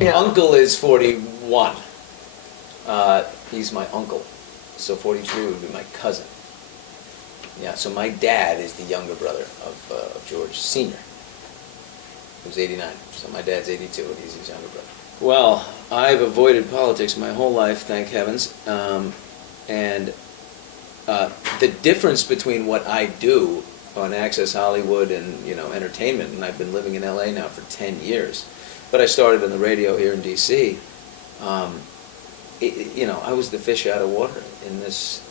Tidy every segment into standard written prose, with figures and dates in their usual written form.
Yeah. Uncle is 41. He's my uncle. So 43 would be my cousin. Yeah, so my dad is the younger brother of George Sr., who's 89. So my dad's 82 and he's his younger brother. Well, I've avoided politics my whole life, thank heavens. And the difference between what I do on Access Hollywood and, you know, entertainment, and I've been living in LA now for 10 years, but I started on the radio here in DC. You know, I was the fish out of water in this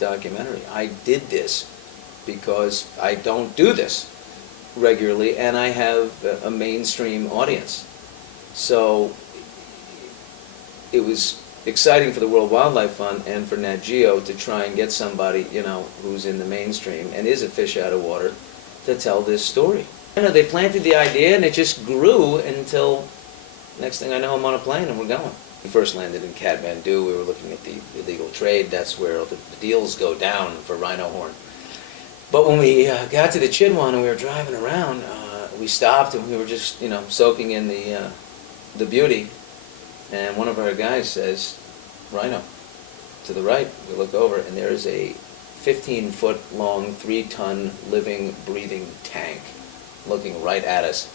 documentary. I did this because I don't do this regularly, and I have a mainstream audience. So it was exciting for the World Wildlife Fund and for Nat Geo to try and get somebody, you know, who's in the mainstream and is a fish out of water to tell this story. You know, they planted the idea and it just grew until next thing I know I'm on a plane and we're going. We first landed in Kathmandu. We were looking at the illegal trade. That's where the deals go down for rhino horn. But when we got to the Chitwan and we were driving around, we stopped and we were just, you know, soaking in the beauty. And one of our guys says, "Rhino." To the right, we look over and there's a 15-foot long, 3-ton living, breathing tank looking right at us.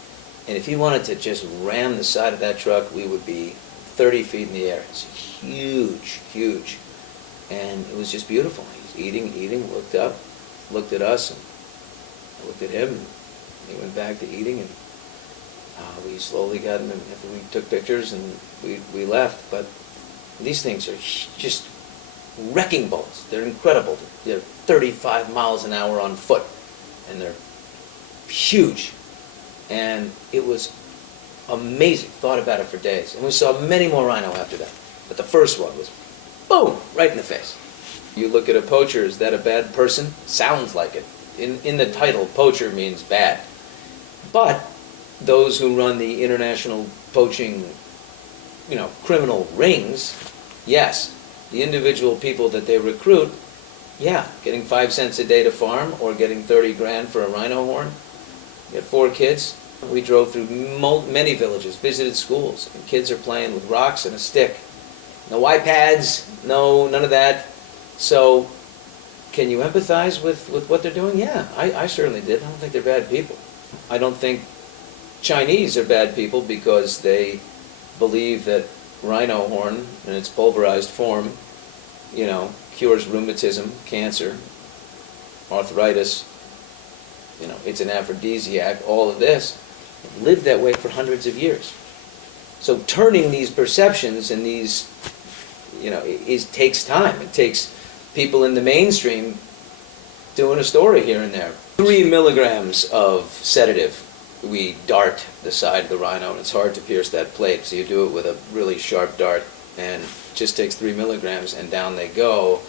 And if he wanted to just ram the side of that truck, we would be 30 feet in the air. It's huge, huge. And it was just beautiful. He's eating, looked up, looked at us, and I looked at him, and he went back to eating, and we slowly got him, and after we took pictures, and we left. But these things are just wrecking balls. They're incredible. They're 35 miles an hour on foot, and they're huge. And it was amazing. Thought about it for days. And we saw many more rhino after that. But the first one was, boom, right in the face. You look at a poacher, is that a bad person? Sounds like it. In the title, poacher means bad. But those who run the international poaching, you know, criminal rings, yes. The individual people that they recruit, yeah, getting 5 cents a day to farm or getting 30 grand for a rhino horn. You got 4 kids. We drove through many villages, visited schools, and kids are playing with rocks and a stick. No iPads, no, none of that. So, can you empathize with what they're doing? Yeah, I certainly did. I don't think they're bad people. I don't think Chinese are bad people because they believe that rhino horn in its pulverized form, you know, cures rheumatism, cancer, arthritis, you know, it's an aphrodisiac, all of this. Lived that way for hundreds of years. So turning these perceptions and these, you know, takes time. It takes people in the mainstream doing a story here and there. 3 milligrams of sedative. We dart the side of the rhino, and it's hard to pierce that plate, so you do it with a really sharp dart, and it just takes 3 milligrams, and down they go.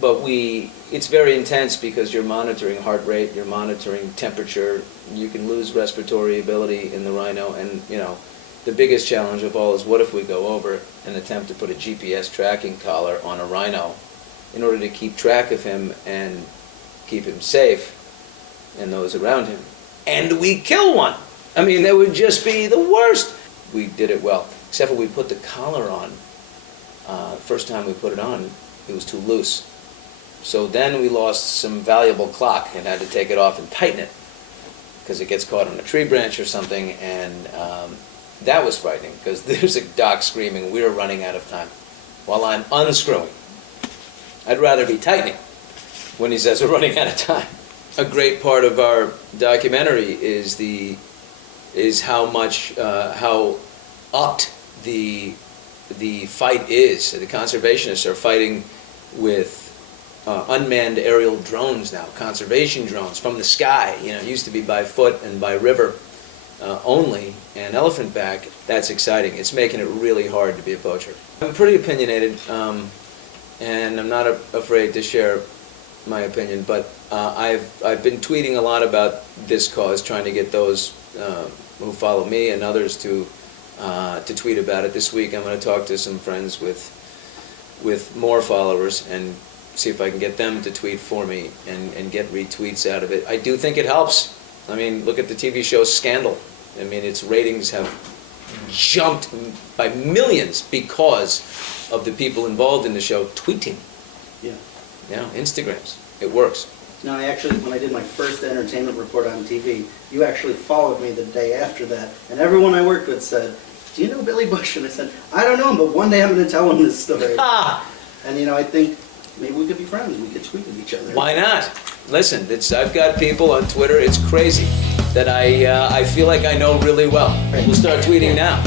But it's very intense because you're monitoring heart rate, you're monitoring temperature, you can lose respiratory ability in the rhino, and, you know, the biggest challenge of all is what if we go over and attempt to put a GPS tracking collar on a rhino in order to keep track of him and keep him safe and those around him. And we kill one. I mean, that would just be the worst. We did it well, except for we put the collar on. The first time we put it on, it was too loose. So then we lost some valuable clock and had to take it off and tighten it because it gets caught on a tree branch or something, and that was frightening because there's a doc screaming, we're running out of time, while I'm unscrewing. I'd rather be tightening when he says we're running out of time. A great part of our documentary is how upped the fight is. The conservationists are fighting with unmanned aerial drones now, conservation drones from the sky. You know, it used to be by foot and by river only, and elephant back. That's exciting. It's making it really hard to be a poacher. I'm pretty opinionated, and I'm not afraid to share my opinion, but I've been tweeting a lot about this cause, trying to get those who follow me and others to tweet about it. This week I'm going to talk to some friends with more followers and see if I can get them to tweet for me and get retweets out of it. I do think it helps. I mean, look at the TV show Scandal. I mean, its ratings have jumped by millions because of the people involved in the show tweeting. Yeah. Instagrams. It works. No, I actually, when I did my first entertainment report on TV, you actually followed me the day after that, and everyone I worked with said, "Do you know Billy Bush?" And I said, "I don't know him, but one day I'm going to tell him this story." And I think maybe we could be friends. We could tweet at each other. Why not? Listen, I've got people on Twitter. It's crazy that I feel like I know really well. We'll start tweeting now.